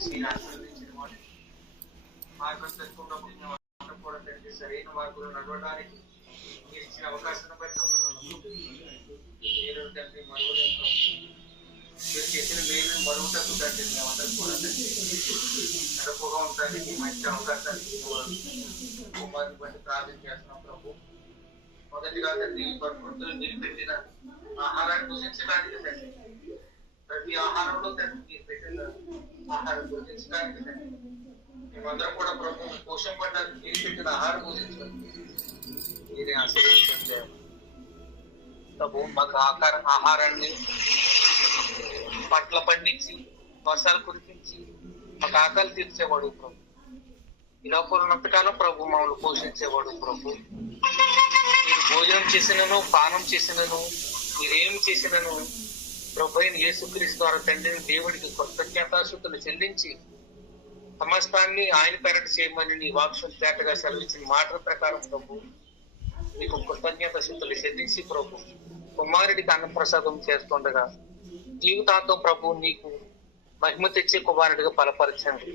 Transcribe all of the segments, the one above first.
దీవించి ఆశీర్వదించిన వాడిని మార్గదర్శకున్నప్పుడు మేము కూడా తండ్రి సరైన మార్గంలో నడవడానికి మీరు ఇచ్చిన అవకాశాన్ని బట్టి మీరు తండ్రి మరుగులేము మీరు చేసిన మేలు మరుగుటకు తండ్రి మేమందరం కూడా తండ్రి నడపగా ఉండడానికి మంచి అవకాశాన్ని కుమారుని బట్టి ప్రార్థన చేస్తున్నాం ప్రభు. మొదటిగా తండ్రి ప్రకృతిలో నిలబెట్టిన ఆహారాన్ని భుజించడానికి తండ్రి ప్రతి ఆహారంలో తండ్రి మీరు పెట్టిన ఆహారం భుజించడానికి తండ్రి మేమందరం కూడా ప్రభు పోషింపడానికి మీరు పెట్టిన ఆహారం భుజించడానికి మీరే ఆశీర్వదించండి ప్రభు. మాకు ఆహారాన్ని పంటలు పండించి వర్షాలు కురిపించి మాకు ఆకలి తీర్చేవాడు ప్రభు. ఈ లోపల ఉన్నంతకాలం ప్రభు మమ్మల్ని పోషించేవాడు ప్రభు. మీరు భోజనం చేసినను పానం చేసినను మీరేం చేసినను ప్రభు అయిన యేసుక్రీస్తు ద్వారా తండ్రిని దేవుడికి కృతజ్ఞతాస్తుతులు చెల్లించి సమస్తాన్ని ఆయన పేరట చేయమని నీ వాక్యం తేటగా సెలవించిన మాటల ప్రకారం ప్రభు మీకు కృతజ్ఞతాస్తుతులు చెల్లించి ప్రభు కుమారుడికి అన్నప్రసాదం చేస్తుండగా జీవితాంతం ప్రభు నీకు మహిమ తెచ్చే కుమారుడిగా బలపరచండి.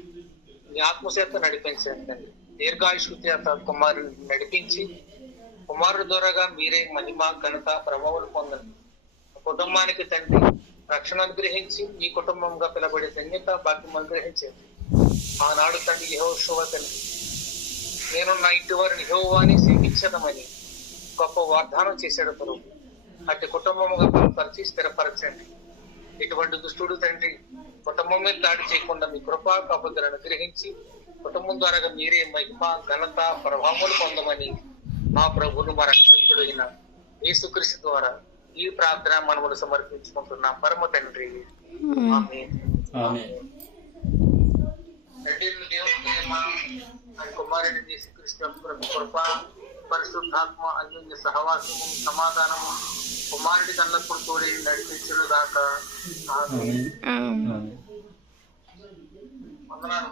నీ ఆత్మచేత నడిపించండి. దీర్ఘాయుషు చేత కుమారుని నడిపించి కుమారుడు ద్వారాగా మీరే మహిమ ఘనత ప్రభావాలు పొందండి. కుటుంబానికి తండ్రి రక్షణ అనుగ్రహించి మీ కుటుంబంగా పిలబడే ధన్యత భాగ్యం అనుగ్రహించండి. ఆనాడు తండ్రి యెహోషువ తండ్రి నేను నా ఇంటి వారిని యెహోవాని సేవించదమని గొప్ప వాగ్దానం చేశాడు ప్రభు. అట్టి కుటుంబముగా బలపరిచి స్థిరపరచండి. ఎటువంటి దుష్టుడు తండ్రి కుటుంబం మీద దాడి చేయకుండా మీ కృపా కాపుదలను అనుగ్రహించి కుటుంబం ద్వారా మీరే మహిమ ఘనత ప్రభావములు పొందమని మా ప్రభువును మా రక్షకుడు అయిన యేసుక్రీస్తు ద్వారా ఈ ప్రార్థన మనములు సమర్పించుకుంటున్నాం పరమ తండ్రి. ఆమేన్. దేవుని ప్రేమ కుమారుడి యేసుక్రీస్తు ప్రభు కృప పరిశుద్ధాత్మ అన్యోన్య సహవాసము సమాధానము కుమారుడి కన్నప్పుడు తోడి నడిపించును దాకా. వందనాలు.